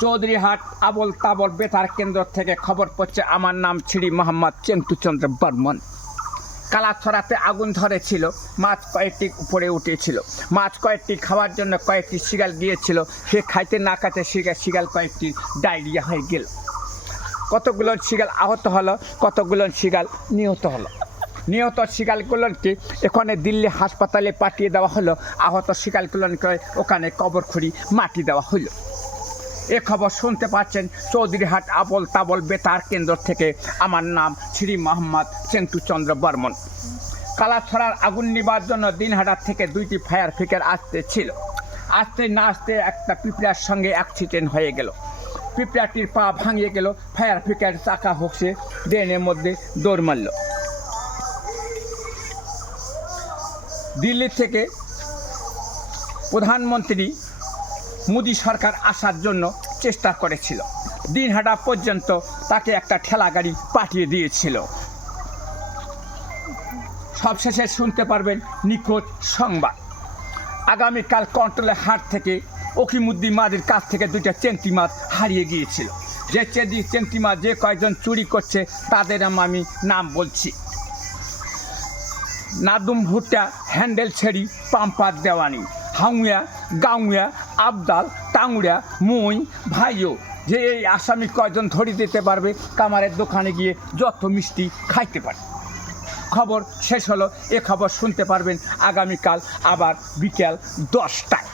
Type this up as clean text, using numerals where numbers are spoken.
চৌধুরীহাট আবল তাবল বেতার কেন্দ্র থেকে খবর পড়ছে। আমার নাম শ্রী মোহাম্মদ চেন্তুচন্দ্র বর্মন। কালাছড়াতে আগুন ধরেছিল, মাছ কয়েকটি উপরে উঠেছিল। মাছ কয়েকটি খাওয়ার জন্য কয়েকটি শিগাল গিয়েছিল, সে খাইতে না খাইতে শিগাল কয়েকটি ডায়রিয়া হয়ে গেল। কতগুলো শিগাল আহত হলো, কতগুলো শিগাল নিহত হলো। নিহত শিগালগুলোকে এখানে দিল্লি হাসপাতালে পাঠিয়ে দেওয়া হলো, আহত শিগালগুলোকে ওখানে কবর খুঁড়ি মাটি দেওয়া হলো। এ খবর শুনতে পাচ্ছেন চৌধুরীহাট আবল তাবল বেতার কেন্দ্র থেকে। আমার নাম শ্রী মোহাম্মদ চেন্তুচন্দ্র বর্মন। কালাছড়ার আগুন নিবার জন্য দিনহাটার থেকে 2টি ফায়ার ব্রিগেড আসতে না আসতে একটা পিঁপড়ার সঙ্গে অ্যাক্সিডেন্ট হয়ে গেল। পিঁপড়াটির পা ভাঙিয়ে গেল। ফায়ার ব্রিগেড চাকা হোসে ড্রেনের মধ্যে দৌড় মারল। দিল্লি থেকে প্রধানমন্ত্রী মোদী সরকার আসার জন্য চেষ্টা করেছিল। দিনহাটা পর্যন্ত তাকে একটা ঠেলা গাড়ি পাঠিয়ে দিয়েছিল। সবশেষে শুনতে পারবেন নিখোঁজ সংবাদ। আগামীকাল কন্ট্রোলের হাট থেকে ওকিমুদ্দিন মাঝির কাছ থেকে 2টা চেংটি মাছ হারিয়ে গিয়েছিল। যে চেংটি মাছ যে কয়েকজন চুরি করছে তাদের আমি নাম বলছি: নাদুম ভুট্টা, হ্যান্ডেল ছেড়ি, পাম্পার দেওয়ানি, হাউয়া, গাউয়া, আবদাল, টাঙ্গুড়া, মই, ভাইও। যে এই আসামি কয়জন ধরে দিতে পারবে, কামারের দোকানে গিয়ে যত মিষ্টি খাইতে পারে। খবর শেষ হলো। এ খবর শুনতে পারবেন আগামীকাল আবার বিকেল 10টায়।